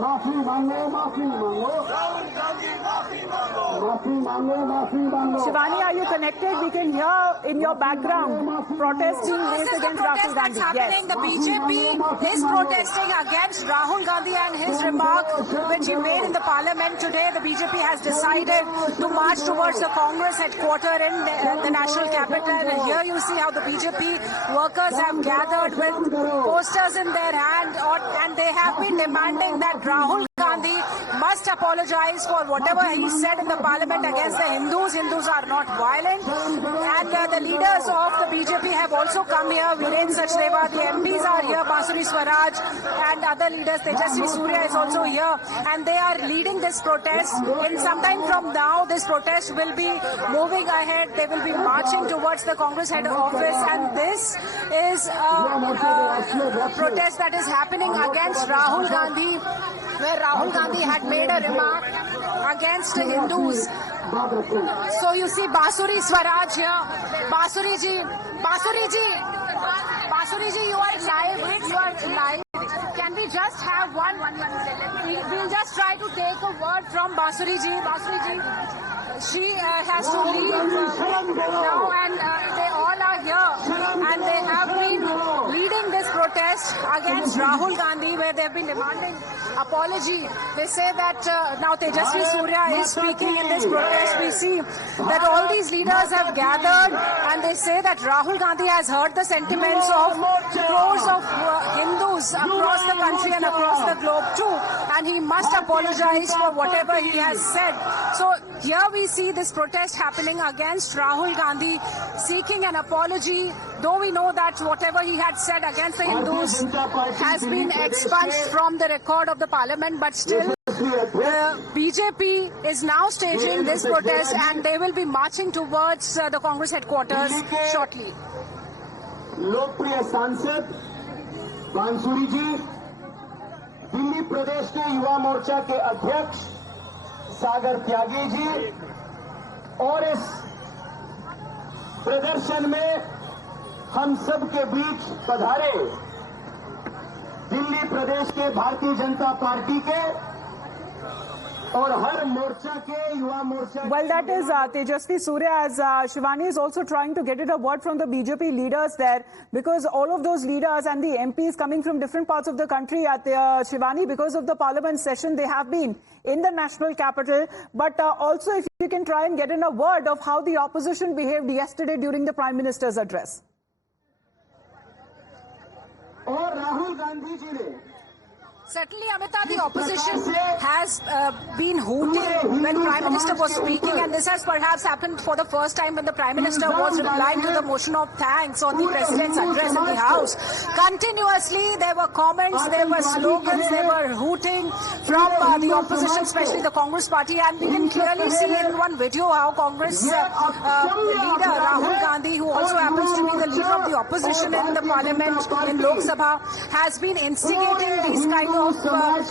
माफी मांगो, माफी मांगो, माफी मांगो, माफी मांगो. Shivani, are you connected? We can hear in your background protest being raised against Rahul Gandhi. Yes. The BJP is protesting against Rahul Gandhi and his remark which he made in the parliament today. The BJP has decided to march towards the Congress headquarters in the national capital. And here you see how the BJP workers have gathered with posters in their hand and they have been demanding that Rahul Gandhi must apologize for whatever he said in the parliament against the Hindus. Hindus are not violent. And the leaders of the BJP have also come here. Viren Sachdeva, the MPs are here. Basuri Swaraj and other leaders. Tejasvi Surya is also here. And they are leading this protest. In some time from now, this protest will be moving ahead. They will be marching towards the Congress head office. And this is a protest that is happening against Rahul Gandhi, where Rahul Gandhi had made a remark against the Hindus. So you see Basuri Swaraj here. Basuri ji, you are live. Can we just have one? We'll just try to take a word from Basuri ji. Basuri ji, she has to leave now, and they all are here, and they have been leading this protest against Rahul Gandhi, where they've been demanding apology. They say that now Tejasvi Surya is speaking in this protest. We see that all these leaders have gathered, and they say that Rahul Gandhi has heard the sentiments of crores of Hindus across the country and across the globe too, and he must apologize for whatever he has said. So here we see this protest happening against Rahul Gandhi, seeking an apology, though we know that whatever he had said against the Hindus has been expunged from the record of the parliament, but still the BJP is now staging this protest and they will be marching towards the Congress headquarters shortly. लोकप्रिय सांसद बांसुरी जी, दिल्ली प्रदेश के युवा मोर्चा के अध्यक्ष सागर त्यागी जी, और इस प्रदर्शन में हम सब के बीच पधारे दिल्ली प्रदेश के भारतीय जनता पार्टी के और हर मोर्चा के Yuva Morcha. Well, that is Tejasvi Surya, as Shivani is also trying to get it a word from the BJP leaders there, because all of those leaders and the MPs coming from different parts of the country at Shivani, because of the parliament session, they have been in the national capital. But also if you can try and get in a word of how the opposition behaved yesterday during the Prime Minister's address. और राहुल गांधी जी ने Certainly, Amita, the opposition has been hooting when the Prime Minister was speaking, and this has perhaps happened for the first time when the Prime Minister was replying to the motion of thanks on the President's address in the House. Continuously, there were comments, there were slogans, there were hooting from the opposition, especially the Congress party, and we can clearly see in one video how Congress leader Rahul Gandhi, who also happens to be the leader of the opposition in the parliament in Lok Sabha, has been instigating these kind of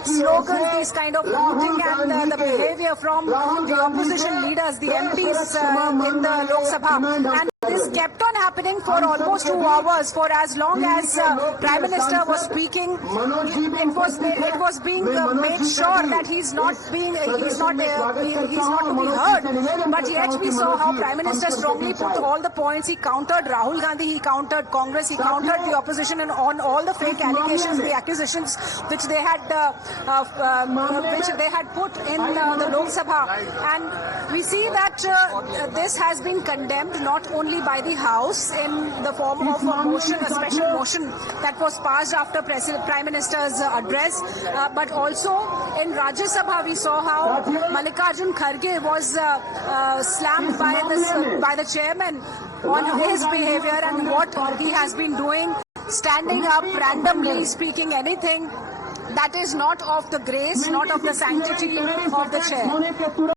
slogans, these kind of hooting and the behavior from the opposition leaders, the MPs in the Lok Sabha. And this kept on happening for almost 2 hours. For as long as Prime Minister was speaking, it was being made sure that he's not to be heard. But yet we saw how Prime Minister strongly put all the points. He countered Rahul Gandhi, he countered Congress, he countered the opposition and on all the fake allegations, the accusations which they had put in the Lok Sabha. And we see that this has been condemned not only by the House in the form of a motion, a special motion that was passed after Prime Minister's address, but also in Rajya Sabha we saw how Mallikarjun Kharge was slammed by the chairman on his behavior and what he has been doing, standing up randomly, speaking anything that is not of the grace, not of the sanctity of the chair.